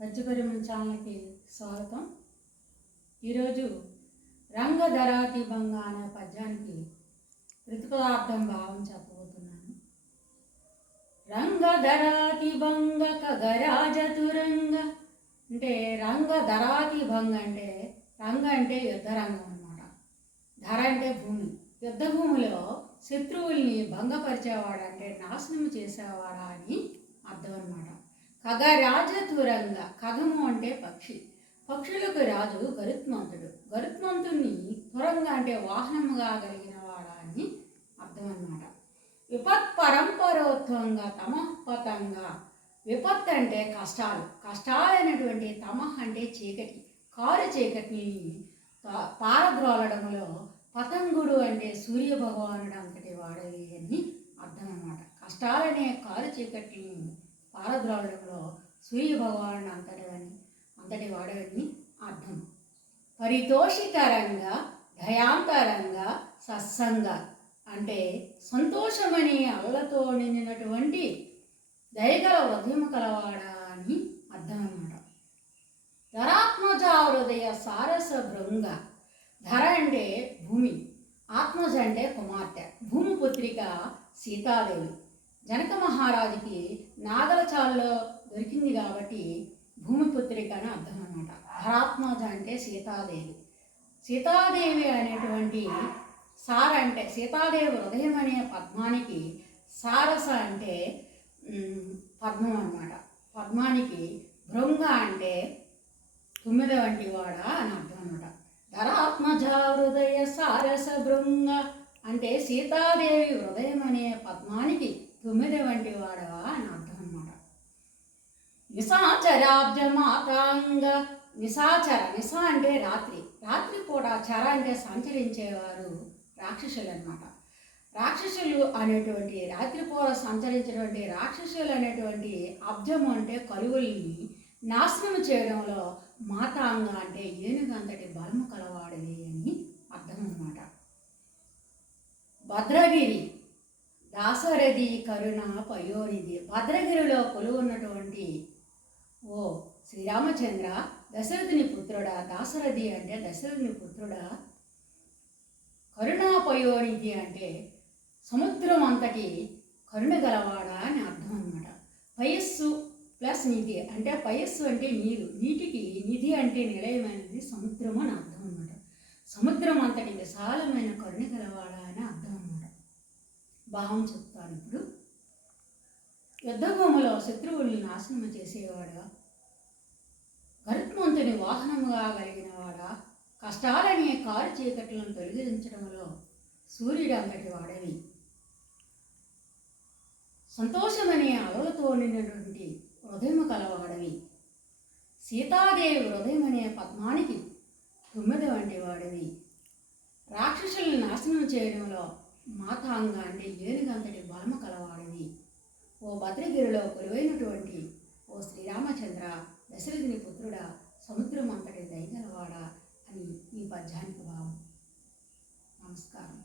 పద్యపరిమళ ఛానల్కి స్వాగతం. ఈరోజు రంగధరాతి భంగ అనే పద్యానికి ప్రతిపదార్థం భావం చెప్పబోతున్నాను. రంగధరాతి భంగ కగరాజతురంగ అంటే రంగధరాతి భంగ అంటే రంగ అంటే యుద్ధరంగం అన్నమాట. ధర అంటే భూమి. యుద్ధ భూమిలో శత్రువుల్ని భంగపరిచేవాడు అంటే నాశనం చేసేవాడా అని అర్థం అన్నమాట. ఖగరాజతురంగ కగము అంటే పక్షి. పక్షులకు రాజు గరుత్మంతుడు. గరుత్మంతుణ్ణి త్వరంగా అంటే వాహనముగా కలిగిన వాడా అని అర్థం అన్నమాట విపత్ పరంపరోత్వంగా తమపతంగా. విపత్ అంటే కష్టాలు. కష్టాలైనటువంటి తమ అంటే చీకటి. కారు చీకటిని పా- పారద్రోలడంలో పతంగుడు అంటే సూర్య భగవానుడు అంతటి వాడవి అని అర్థం అన్నమాట కష్టాలనే కారు చీకటిని పారద్రోలడంలో సూర్య భగవాన్ అంతటని అంతటి వాడవని అర్థం. పరితోషికరంగా దయాంతరంగా సత్సంగ అంటే సంతోషమని అల్లతో నిండినటువంటి దయగల ఉదయం కలవాడా అని అర్థం అన్నమాట ధరాత్మజ హృదయ సారస భృంగ ధర అంటే భూమి ఆత్మజ అంటే కుమార్తె భూమి పుత్రిక సీతాదేవి. జనక మహారాజుకి నాగలచాల్లో దొరికింది కాబట్టి భూమిపుత్రిక అని అర్థం అనమాట ధరాత్మజ అంటే సీతాదేవి. సీతాదేవి అనేటువంటి సార అంటే సీతాదేవి హృదయం అనే పద్మానికి సారస అంటే పద్మం అన్నమాట. పద్మానికి భృంగ అంటే తుమ్మిద వంటి వాడా అని అర్థం అనమాట ధరాత్మజ హృదయ సారస భృంగ అంటే సీతాదేవి హృదయం అనే పద్మానికి తొమ్మిది వంటి వాడవా అని అర్థం అనమాట నిశాచరాబ్జమాతాంగ నిశాచర నిశా అంటే రాత్రి. రాత్రి కూడా చర అంటే సంచరించేవారు రాక్షసులు అన్నమాట రాక్షసులు అనేటువంటి రాత్రిపూట సంచరించేటువంటి రాక్షసులు అనేటువంటి అబ్జము అంటే కలువుల్ని నాశనం చేయడంలో మాతాంగ అంటే ఏనుగంతటి బలము కలవాడివి అని అర్థం అన్నమాట భద్రగిరి దాసరథి కరుణ పయోనిధి. భద్రగిరిలో కొలువున్నటువంటి ఓ శ్రీరామచంద్ర దశరథుని పుత్రుడా దాసరథి అంటే దశరథుని పుత్రుడా కరుణాపయోనిధి అంటే సముద్రం అంతటి కరుణ గలవాడా అని అర్థం అన్నమాట. పయస్సు ప్లస్ నిధి అంటే పయస్సు అంటే నీరు. నీటికి నిధి అంటే నిలయమైనది సముద్రం అని అర్థం అన్నమాట. సముద్రం అంతటి విశాలమైన కరుణ గలవాడా అని అర్థం భావం చెప్తాను ఇప్పుడు. యుద్ధభూమిలో శత్రువుల్ని నాశనం చేసేవాడా? గరుత్మంతుని వాహనముగా కలిగినవాడా? కష్టాలనే కారు చీకట్లను తొలగించడంలో సూర్యుడు అంతటి వాడని సంతోషమనే అలలతో నిండినటువంటి హృదయము కలవాడవి. సీతాదేవి హృదయం అనే పద్మానికి తొమ్మిది వంటి వాడివి రాక్షసులను నాశనం చేయడంలో మాతాంగ అంటే ఏనుగంతటి బలము కలవాడివి ఓ భద్రగిరిలో కొలువైనటువంటి ఓ శ్రీరామచంద్ర దశరథుని పుత్రుడా సముద్రం అంతటి దయగలవాడా అని ఈ పద్యానికి భావం. నమస్కారం.